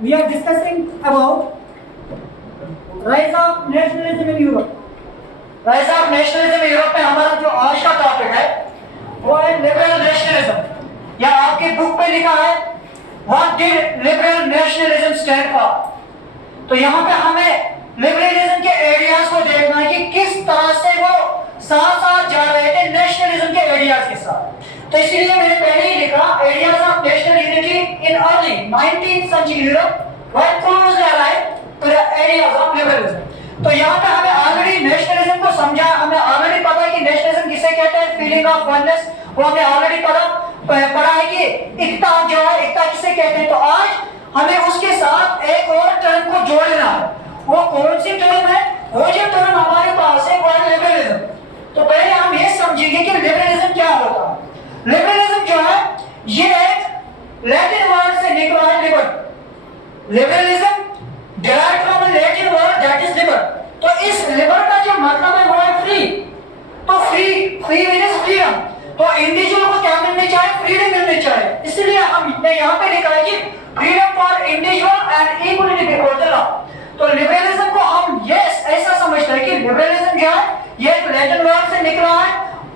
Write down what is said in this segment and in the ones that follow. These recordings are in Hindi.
we are discussing about rise of nationalism in Europe. Rise of nationalism Europe में हमारा जो आज का टॉपिक है वो है लिबरल नेशनलिज्म। या आपकी बुक पे लिखा है what did liberal nationalism stand for. तो यहाँ पे हमें लिबरलिज्म के एरियाज को देखना है कि किस तरह से वो साथ साथ जा रहे थे नेशनलिज्म के एरियाज के साथ। तो इसीलिए मैंने पहले ही लिखा areas of national unity in early 19th century Europe were closely allied to the areas of liberalism. तो यहाँ पे हमें ऑलरेडी नेशनलिज्म को समझा, हमें ऑलरेडी पता है कि नेशनलिज्म किसे कहते हैं, फीलिंग ऑफ वननेस, वो हमें ऑलरेडी पढ़ा है कि एकता जो है, एकता किसे कहते हैं। तो आज हमें उसके साथ एक और टर्म को जोड़ना है। वो कौन सी टर्म है? वो जो टर्म हमारे पास है वो है लिबरलिज्म। तो पहले हम ये समझेंगे कि लिबरलिज्म क्या होता है। लिबरलिज्म जो है ये एक लैटिन वर्ड से निकला है Libre. Liberalism derived from a Latin word that is liber। तो इस लिबर का जो मतलब है वो है फ्री। तो फ्री मीन्स फ्रीडम। तो इंडिविजुअल को क्या मिलनी चाहिए? फ्रीडम मिलनी चाहिए। इसलिए हमने यहाँ पे लिखा है कि freedom for individual and equality before the law. तो लिबरलिज्म को हम ये ऐसा समझते हैं कि लिबरलिज्म क्या है, ये एक लैटिन वर्ड से निकला है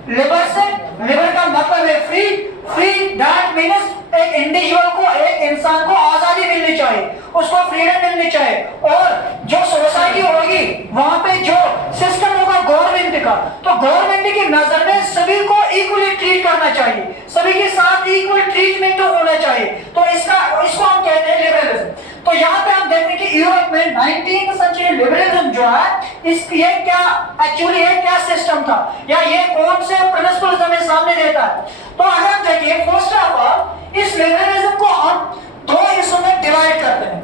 लिबर से। लिबर का मतलब है फ्री। फ्री दैट मीन्स एक इंडिविजुअल को, एक इंसान को आजादी मिलनी चाहिए, उसको फ्रीडम मिलनी चाहिए। और जो सोसाइटी होगी वहां पे जो सिस्टम होगा गवर्नमेंट का, तो गवर्नमेंट की नजर में सभी को इक्वली ट्रीट करना चाहिए, सभी के साथ इक्वल ट्रीटमेंट होना चाहिए। तो इसको हम कहते हैं लिबरलिज्म। तो यहाँ पे हम देखते हैं कि यूरोप में 19th सेंचुरी लिबरलिज्म जो है ये क्या एक्चुअली है, क्या सिस्टम था या ये कौन से प्रिंसिपल्स हमें सामने देता है। तो अगर देखिए फर्स्ट ऑफ ऑल इस लिबरलिज्म को हम दो हिस्सों में डिवाइड करते हैं।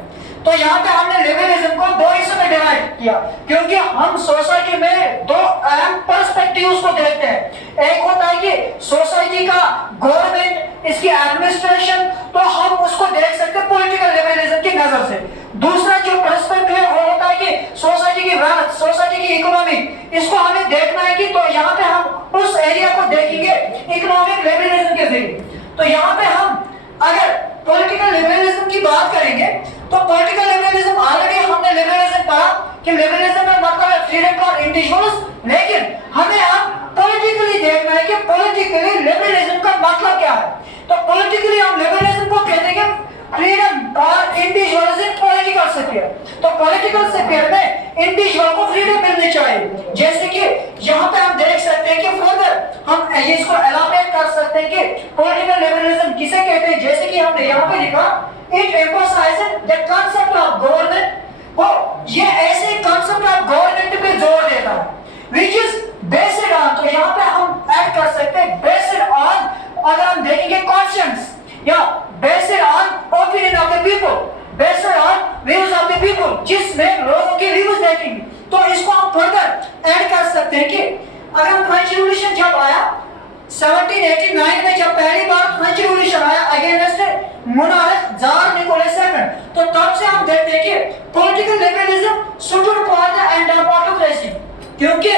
तो यहाँ पे हमने लिबरलिज्म को दो हिस्सों में डिवाइड किया क्योंकि हम सोसाइटी में दो अहम पर्सपेक्टिव्स को देखते हैं। एक होता है कि सोसाइटी का गवर्नमेंट, इसकी एडमिनिस्ट्रेशन, तो हम उसको देख सकते हैं पॉलिटिकल लिबरलिज्म की नजर से। दूसरा जो पर्सपेक्टिव है वो होता है कि सोसाइटी की वेल्थ, सोसाइटी की इकोनॉमी, इसको हमें देखना है कि तो यहाँ पे हम उस एरिया को देखेंगे इकोनॉमिक लिबरलिज्म के जरिए। तो यहाँ पे हम अगर पॉलिटिकल लिबरलिज्म की बात करेंगे तो पॉलिटिकल लिबरलिज्म ऑलरेडी हमने लिबरलिज्म पढ़ा कि लिबरलिज्म में मतलब है फ्रीडम फॉर इंडिविजुअल्स। लेकिन हमें अब पॉलिटिकली देखना है कि पॉलिटिकली लिबरलिज्म का मतलब क्या है। तो पॉलिटिकली हम लिबरलिज्म को कहते हैं freedom for individuals in political sphere. तो पॉलिटिकल स्फीयर में इंडिविजुअल को फ्रीडम मिलनी चाहिए। जैसे कि यहाँ पे हम देख सकते हैं कि फर्दर हम इसको एलाबोरेट कर सकते हैं कि पॉलिटिकल लिबरलिज्म किसे कहते हैं। जैसे कि हमने यहाँ पे लिखा it emphasises the concept of government. वो ये ऐसे कांसेप्ट ऑफ गवर्नमेंट पे जोर देता है व्हिच इज बेस्ड ऑन। तो यहाँ पे हम ऐड कर सकते हैं बेस्ड ऑन, अगर हम देखेंगे कॉन्शियंस या based on opinion of the people, based on views of the people, जिसमें लोगों के व्यूज देखेंगे। तो इसको हम फर्दर ऐड कर सकते हैं कि अगर फ्रेंच रिवॉल्यूशन जब आया 1789 में, जब पहली बार फ्रेंच रिवॉल्यूशन आया against monarch tsar Nicholas II, तो तब से हम देखते हैं कि political liberalism stood for the end of autocracy. क्योंकि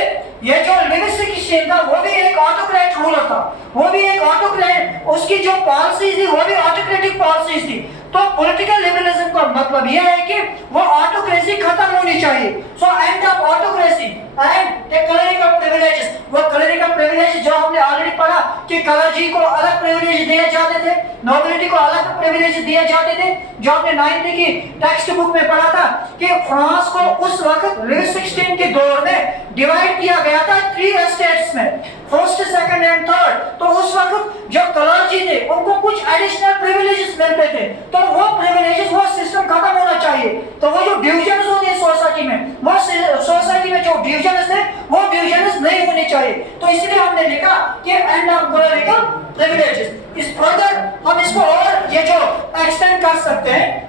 ये जो लिबरलिज्म था वो भी एक ऑटोक्रेट रूलर था, वो भी एक ऑटोक्रेट, उसकी जो पॉलिसी थी वो भी ऑटोक्रेटिक पॉलिसी थी। तो पॉलिटिकल लिबरलिज्म का मतलब यह है कि वो ऑटोक्रेसी खत्म होनी चाहिए। So and of autocracy and the clerical privileges. वो क्लरिकल प्रिविलेज जो हमने ऑलरेडी पढ़ा कि क्लर्जी को अलग प्रिविलेज दिए जाते थे, नोबिलिटी को अलग प्रिविलेज दिए जाते थे, जो हमने 9th की टेक्स्ट बुक में पढ़ा था कि फ्रांस को उस वक्त लुई 16 के दौर में डिवाइड किया गया था 3 एस्टेट्स में, फर्स्ट, सेकंड एंड थर्ड। तो उस वक्त जो क्लर्जी थे उनको कुछ एडिशनल प्रिविलेजेस मिलते थे। तो वो प्रिविलेजेस, वो सिस्टम खत्म होना चाहिए। तो वो जो डिविजन्स होते हैं सोसाइटी में, वो सोसाइटी में जो डिविजन्स थे वो डिविजन्स नहीं होने चाहिए। तो इसलिए हमने लिखा कि एंड ऑफ क्लरिकल प्रिविलेजेस। इस फर्दर हम इसको और ये जो एक्सटेंड कर सकते हैं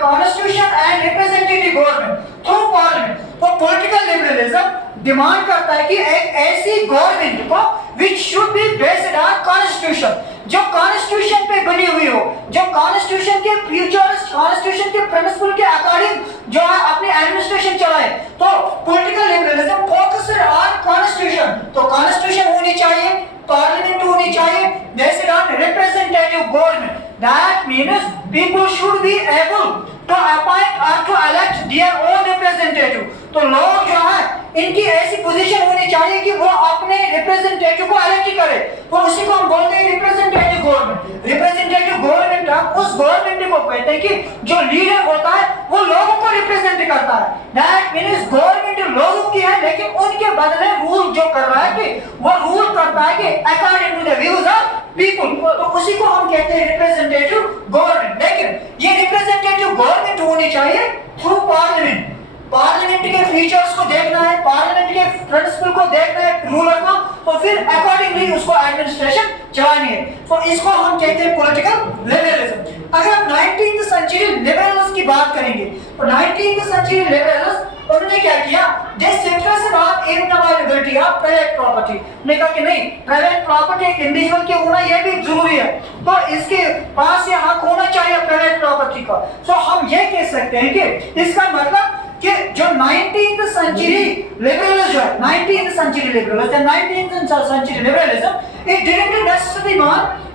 constitution and representative government through parliament. तो पॉलिटिकल लिबरलिज्म डिमांड करता है कि एक ऐसी गवर्नमेंट को which should be based on constitution, जो कॉन्स्टिट्यूशन पे बनी हुई हो, जो कॉन्स्टिट्यूशन के फीचर्स, कॉन्स्टिट्यूशन के प्रिंसिपल के अकॉर्डिंग जो है अपनी एडमिनिस्ट्रेशन चलाए। तो political liberalism focus focuses on constitution. तो constitution होनी चाहिए, parliament होनी चाहिए, they said on representative government. That means people should be able to appoint or to elect their own representative. तो लोग जो है इनकी ऐसी पोजीशन होनी चाहिए कि वो अपने रिप्रेजेंटेटिव को इलेक्ट करे, तो उसी को हम बोलते हैं रिप्रेजेंटेटिव गवर्नमेंट। रिप्रेजेंटेटिव गवर्नमेंट उस गवर्नमेंट को कहते हैं कि जो लीडर होता है वो लोगों को रिप्रेजेंट करता है। दैट मींस गवर्नमेंट लोगों की है, लेकिन उनके बदले रूल जो कर रहा है कि वो रूल करता है कि according to the views of people, तो उसी को हम कहते हैं रिप्रेजेंटेटिव गवर्नमेंट। लेकिन ये रिप्रेजेंटेटिव गवर्नमेंट होनी चाहिए थ्रू पार्लियामेंट। पार्लियामेंट के फीचर्स को देखना है, पार्लियामेंट के प्रिंसिपल को देखना है रूलर को, तो फिर अकॉर्डिंगली उसको एडमिनिस्ट्रेशन चलानी है। तो इसको हम कहते हैं पॉलिटिकल लिबरलिज्म। अगर हम 19th सेंचुरी लिबरल्स की बात करेंगे तो 19th सेंचुरी लिबरल्स उन्होंने क्या किया, जिस सेक्टर से बात इनवाइलेबिलिटी ऑफ प्राइवेट प्रॉपर्टी ने कहा कि नहीं, प्राइवेट प्रॉपर्टी एक इंडिविजुअल के होना यह भी जरूरी है, तो इसके पास ये हक होना चाहिए प्राइवेट प्रॉपर्टी का। तो हम ये कह सकते हैं कि इसका मतलब कि जो 19th सेंचुरी लिबरलिज्म जो है, 19th century liberalism, 19th century liberalism, it didn't necessarily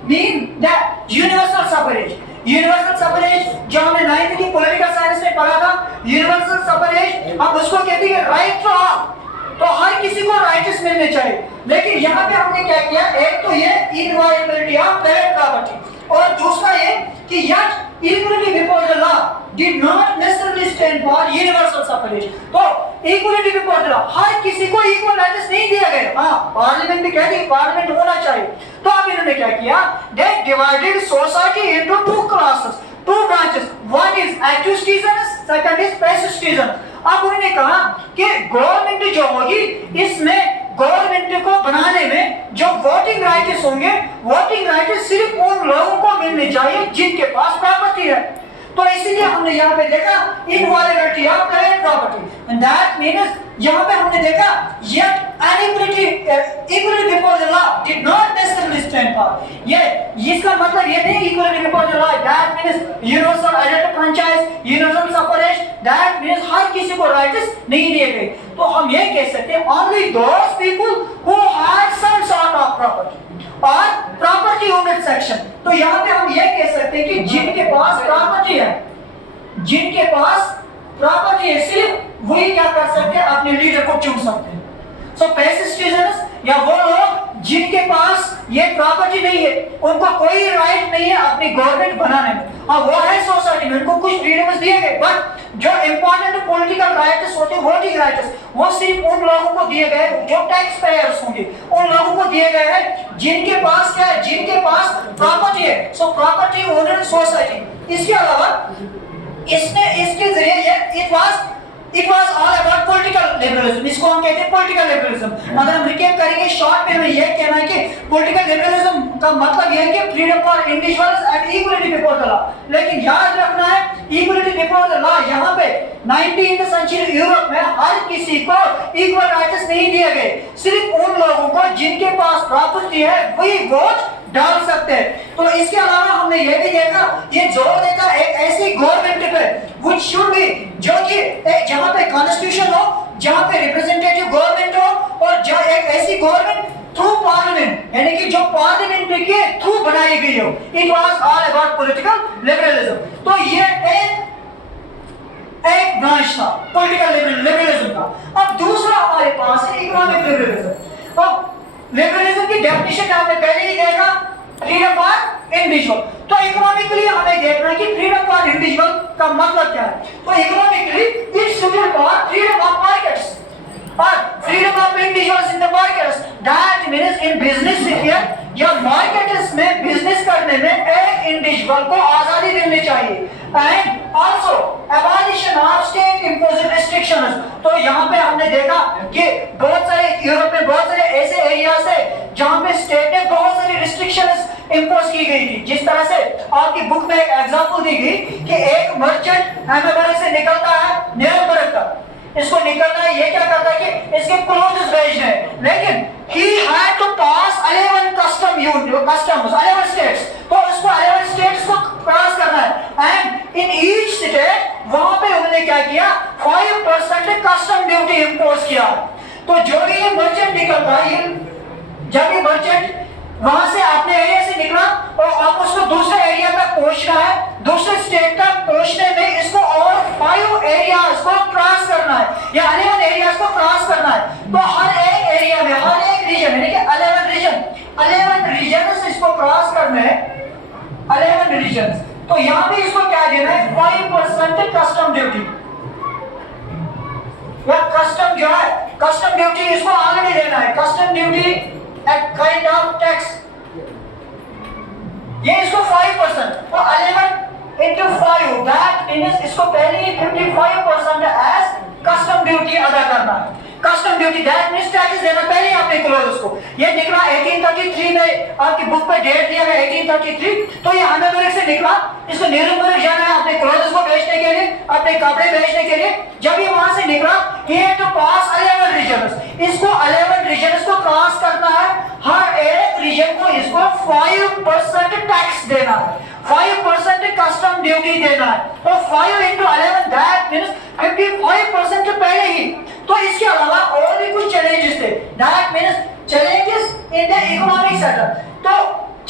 mean that universal suffrage. Universal suffrage जो हमने 9th की पॉलिटिकल साइंस में पढ़ा था, यूनिवर्सल सफरेज हम उसको कहते हैं राइट टू ऑल, तो हर किसी को राइट्स मिलने चाहिए। लेकिन यहाँ पे हमने क्या किया, एक तो ये इनवाइलेबिलिटी ऑफ प्राइवेट प्रॉपर्टी, और दूसरा ये कि yet equality before the law did not necessarily stand for universal suffrage. तो इक्वलिटी बिफोर द लॉ, हर किसी को इक्वल राइट्स नहीं दिया गया। हाँ, पार्लियामेंट भी कहती है पार्लियामेंट होना चाहिए। तो अब इन्होंने क्या किया, they divided society into two classes, two branches, one is active citizen, second is passive citizen. अब उन्होंने कहा कि गवर्नमेंट जो होगी इसमें गवर्नमेंट को बनाने में जो वोटिंग राइट्स होंगे, वोटिंग राइट्स सिर्फ उन लोगों को मिलने चाहिए जिनके पास प्रॉपर्टी है। तो इसीलिए हमने यहाँ पे देखा inviolability of private property, and that means यहाँ पे हमने देखा yet equality before the law did not necessarily stand for, ये इसका मतलब ये नहीं equality before the law that means universal adult franchise, universal suffrage, that means हर किसी को राइट्स नहीं दिए गए। तो हम ये कह सकते हैं only those people who had some sort of property और प्रॉपर्टी ओनर सेक्शन। तो यहाँ पे हम ये कह सकते हैं कि जिनके पास प्रॉपर्टी है, जिनके पास प्रॉपर्टी है, सिर्फ वही क्या कर सकते हैं, अपने लीडर को चुन सकते हैं। सो पैसिव सिटीजन्स या वो लोग जिनके पास ये प्रॉपर्टी नहीं है, उनको कोई राइट नहीं है अपनी गवर्नमेंट बनाने में। हाँ, वो है सोसाइटी में, उनको कुछ फ्रीडम्स दिए गए, बट जो इंपॉर्टेंट पॉलिटिकल राइट्स होते हैं, वोटिंग राइट्स, वो सिर्फ उन लोगों को दिए गए जो टैक्स पेयर्स होंगे, उन लोगों को दिए गए हैं जिनके पास क्या है, जिनके पास प्रॉपर्टी है। So property owner society. इसके अलावा इसके जरिए it was all about political liberalism, इसको हम कहते हैं political liberalism। अगर हम रिकैप करेंगे शॉर्ट में हमें यह कहना है कि political liberalism का मतलब यह है कि freedom for individuals and equality before the law। लेकिन याद रखना है equality before the law यहाँ पे 19th सेंचुरी यूरोप में हर किसी को इक्वल राइट्स नहीं दिए गए, सिर्फ उन लोगों को जिनके पास प्रॉपर्टी है वही वोट डाल सकते हैं। तो इसके अलावा हमने ये भी देखा, ये जोर देता एक ऐसी गवर्नमेंट पे which should be, जो कि जहाँ पे कॉन्स्टिट्यूशन हो, जहाँ पे रिप्रेजेंटेटिव गवर्नमेंट हो, और जो एक ऐसी गवर्नमेंट थ्रू पार्लियामेंट, यानी कि जो पार्लियामेंट के थ्रू बनाई गई हो। It was all about political liberalism. तो ये एक ब्रांच था पॉलिटिकल लिबरलिज्म का। अब दूसरा हमारे पास है इकोनॉमिक लिबरलिज्म। अब लिबरलिज्म की डेफिनेशन आपने पहले ही देखा, फ्रीडम फॉर इंडिविजुअल। तो इकोनॉमिकली हमें देखना है कि फ्रीडम फॉर इंडिविजुअल का मतलब क्या है। तो economically it's stood for freedom of markets और freedom of individuals in the markets. That means in business sphere या मार्केट्स में बिजनेस करने में एक इंडिविजुअल को आजादी मिलनी चाहिए, and also abolition of state imposed restrictions. तो यहाँ पे हमने देखा कि बहुत सारे यूरोप में बहुत सारे ऐसे एरियाज है जहाँ पे स्टेट ने बहुत सारी रिस्ट्रिक्शंस इंपोज की गई थी। जिस तरह से आपकी बुक में एक एग्जांपल दी गई कि एक मर्चेंट अहमदाबाद से निकलता है न्यूयॉर्क तक, इसको निकलना है, ये क्या करता है कि इसके क्लोथ्स बेचने हैं, लेकिन he had to pass 11 customs 11 states। तो उसको 11 states को क्रॉस करना है, एंड इन ईच स्टेट वहां पे उन्होंने क्या किया, 5% कस्टम ड्यूटी इंपोज किया। तो जो भी ये मर्चेंट निकलता है, जब ये मर्चेंट वहां से अपने एरिया से निकला और आप उसको दूसरे एरिया तक पहुंचना है, दूसरे स्टेट तक पहुंचने में इसको और 5 एरियाज को क्रॉस करना है या 11 एरियाज को क्रॉस करना है। तो हर एक एरिया में, हर एक रीजन यानी कि 11 रीजन इसको क्रॉस करना है, 11 रीजन। तो यहां पे इसको क्या देना है, 5% कस्टम ड्यूटी या कस्टम जो है, कस्टम ड्यूटी इसको ऑलरेडी देना है। कस्टम ड्यूटी एक काइंड ऑफ टैक्स, ये इसको 5% तो 11 into 5 दैट मींस इसको पहले ही 55% एज कस्टम ड्यूटी अदा करना है। Custom duty that means tax देना पहले आपने क्लोज उसको। ये निकला 1833 में, आपकी बुक पे डेट दिया है 1833, तो ये अहमदनगर से निकला, इसको निरंबर जाना है अपने क्लोथ्स को बेचने के लिए, अपने कपड़े बेचने के लिए। जब ये वहां से निकला, ये तो पास 11 रीजन्स, इसको 11 रीजन्स को क्रॉस करना है, हर एक रीजन को इसको 5% टैक्स देना है, 5% कस्टम ड्यूटी देना है। तो 5 into 11 दैट मींस 55% के पहले ही। तो इसके अलावा और भी कुछ चैलेंजेस थे, that means challenges in the economic setup. तो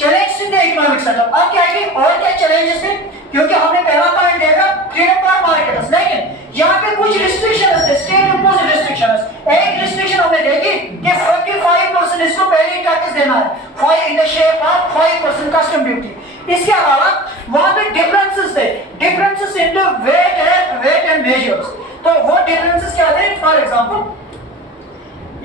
challenge in the economic setup, अब क्या है और क्या चैलेंजेस थे, क्योंकि हमने पहला पॉइंट देखा फ्रीडम फॉर मार्केटर्स, लेकिन यहाँ पे कुछ रिस्ट्रिक्शंस थे, स्टेट इंपोज्ड रिस्ट्रिक्शंस। एक रिस्ट्रिक्शन हमने देखी कि 55% इसको पहले टैक्स देना है, 5 in the shape of 5% custom duty. इसके अलावा वहां पे डिफरेंसेस थे, differences in the weight and measures. तो वो डिफरेंसेस क्या थे, for example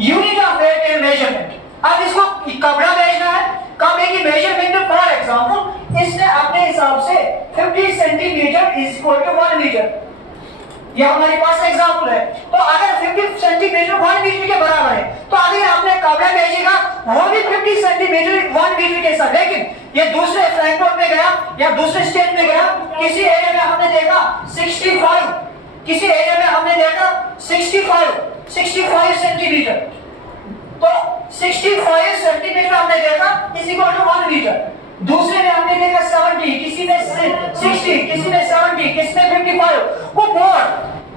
unit of weight and measurement. अब इसको कपड़ा बेचना है, कपड़े की मेजरमेंट फॉर एग्जांपल इसने अपने हिसाब से 50 centimetre is equal to 1 metre, ये हमारे पास एग्जांपल है। तो अगर 50 सेंटीमीटर 1 मीटर के बराबर है, तो अगर आपने कपड़ा बेचेगा वो भी 50 सेंटीमीटर 1 मीटर के साथ, लेकिन ये दूसरे फ्रैंकफर्ट में गया या दूसरे स्टेट में गया, किसी एरिया में हमने देखा 65, किसी एरिया में हमने देखा 65 सेंटीमीटर, तो 65 सेंटीमीटर हमने देखा इज इक्वल टू 1 मीटर। दूसरे में हमने देखा 70, किसी में 60, किसी में 70, किसी में 55, वो मोर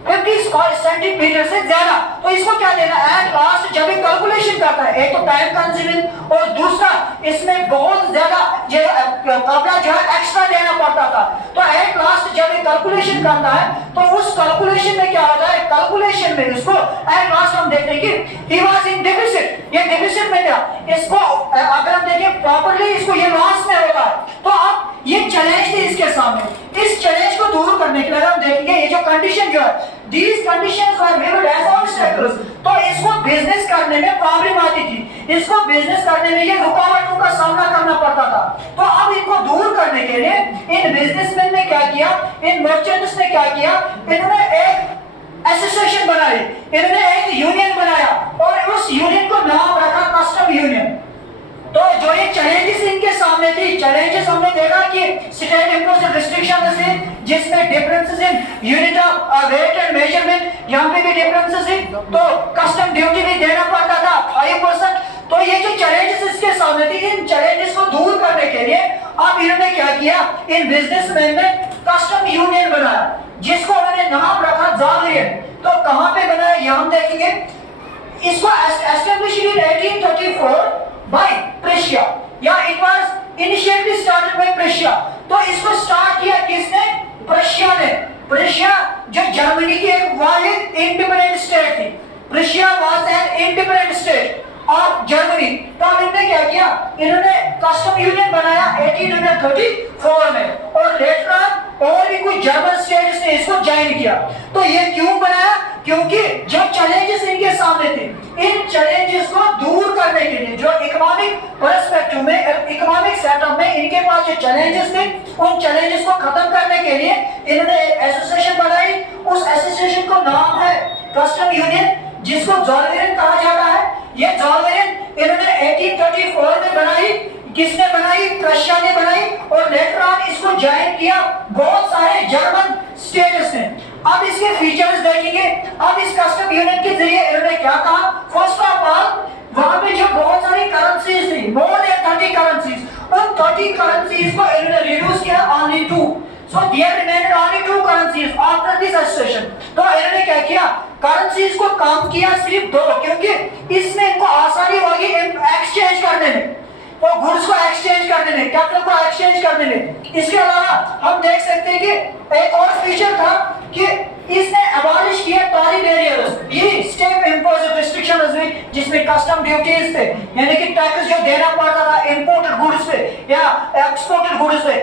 50 सेंटीमीटर से ज्यादा। तो इसको क्या देना, एट लास्ट जब ये कैलकुलेशन करता है, एक तो टाइम कंज्यूमिंग और दूसरा इसमें बहुत ज्यादा कपड़ा जो है एक्स्ट्रा देना पड़ता था। तो एट लास्ट जब ये कैलकुलेशन करता है, तो उस कैलकुलेशन में क्या होता है, कैलकुलेशन में इसको एट लास्ट हम देखते हैं कि ही वाज इन डेफिसिट। ये डेफिसिट में क्या, इसको अगर हम देखें प्रॉपर्ली इसको ये लॉस में होता है। तो अब ये चैलेंज थी इसके सामने, इस चैलेंज को दूर करने के लिए हम देखेंगे ये जो कंडीशन जो है, these conditions were viewed as obstacles। तो इसको बिजनेस करने में प्रॉब्लम आती थी, इसको बिजनेस करने में ये रुकावटों का सामना करना पड़ता था। तो अब इनको दूर करने के लिए इन बिजनेसमैन ने क्या किया, इन मर्चेंट्स ने क्या किया, इन्होंने एक एसोसिएशन बनाई, इन्होंने एक यूनियन बनाया और उस यूनियन को नाम रखा कस्टम यूनियन। तो जो ये चैलेंजेस इनके सामने थी, चैलेंजेस हमने देखा कि स्टेट इंपोज्ड रिस्ट्रिक्शंस थे, जिसमें differences in unit of weight and measurement, यहाँ पे भी डिफरेंसेस थे, तो कस्टम ड्यूटी भी देना पड़ता था 5%। तो ये जो चैलेंजेस इसके सामने थी, इन चैलेंजेस को दूर करने के लिए अब इन्होंने क्या किया, इन बिजनेसमैन ने कस्टम यूनियन बनाया, जिसको उन्होंने नाम रखा जालियन। तो कहाँ पे बनाया ये हम देखेंगे। इसको एस्टैब्लिश्ड इन 1834 by Prussia, या it was initially started by Prussia। तो इसको स्टार्ट किया किसने, प्रशिया ने। प्रशिया जो जर्मनी की एक वाहिद इंडिपेंडेंट स्टेट थी, Prussia was an independent state of Germany. तो इन्होंने क्या किया, इन्होंने कस्टम यूनियन बनाया 1834 में, और लेटर ऑन और भी कुछ जर्मन स्टेट्स ने इसको ज्वाइन किया। तो ये क्यों बनाया, क्योंकि जो चैलेंजेस इनके सामने थे, इन चैलेंजेस को दूर करने के लिए, जो इकोनॉमिक पर्सपेक्टिव में, इकोनॉमिक सेटअप में इनके पास जो चैलेंजेस थे, उन चैलेंजेस को खत्म करने के लिए इन्होंने एक एसोसिएशन बनाई। उस एसोसिएशन को नाम है कस्टम यूनियन, जिसको जोल्वेरियन कहा जाता है। ये जोल्वेरियन इन्होंने 1834 में बनाई। किसने बनाई, प्रशिया ने बनाई, और लेटर ऑन इसको ज्वाइन किया बहुत सारे जर्मन स्टेट्स ने। अब इसके फीचर्स देखेंगे। अब इस कस्टम यूनियन के जरिए इन्होंने क्या कहा, फर्स्ट ऑफ ऑल वहां पे जो बहुत सारी करेंसीज थी, मोर देन 30 करेंसीज, उन 30 करेंसीज को इन्होंने रिड्यूस किया only 2। So there remained only 2 currencies after this association. तो इन्होंने क्या किया, करेंसी एम्बेसीज को काम किया सिर्फ 2, क्योंकि इसमें इनको आसानी होगी एक्सचेंज करने में, तो गुड्स को एक्सचेंज करने में, कैपिटल को एक्सचेंज करने में। इसके अलावा हम देख सकते हैं कि एक और फीचर था कि इसने अबॉलिश किया टैरिफ बैरियर्स, ये स्टेप इंपोज्ड रिस्ट्रिक्शंस भी, जिसमें कस्टम ड्यूटीज थे, यानी कि टैक्स जो देना पड़ता था इंपोर्टेड गुड्स पे या एक्सपोर्टेड गुड्स पे,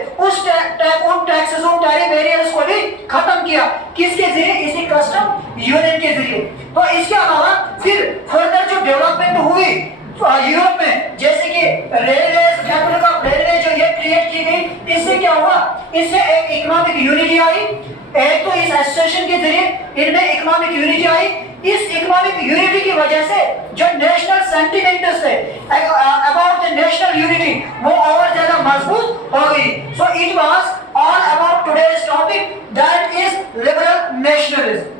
उन टैक्सेस उन टैरिफ बैरियर्स को भी खत्म किया। किसके जरिए? इसी कस्टम यूनियन के जरिए। तो इसके अलावा फिर फर्दर जो डेवलपमेंट हुई यूरोप में, जैसे कि रेलवे, कैपिटल का रेलवे जो ये क्रिएट की गई, इससे क्या हुआ? इससे एक इकोनॉमिक यूनिटी आई। एक तो इस एसोसिएशन के जरिए इनमें इकोनॉमिक यूनिटी आई। इस इकोनॉमिक यूनिटी की वजह से जो नेशनल सेंटिमेंट्स थे अबाउट द नेशनल यूनिटी, वो और ज्यादा मजबूत हो गई। So it was all about today's topic, that is liberal nationalism.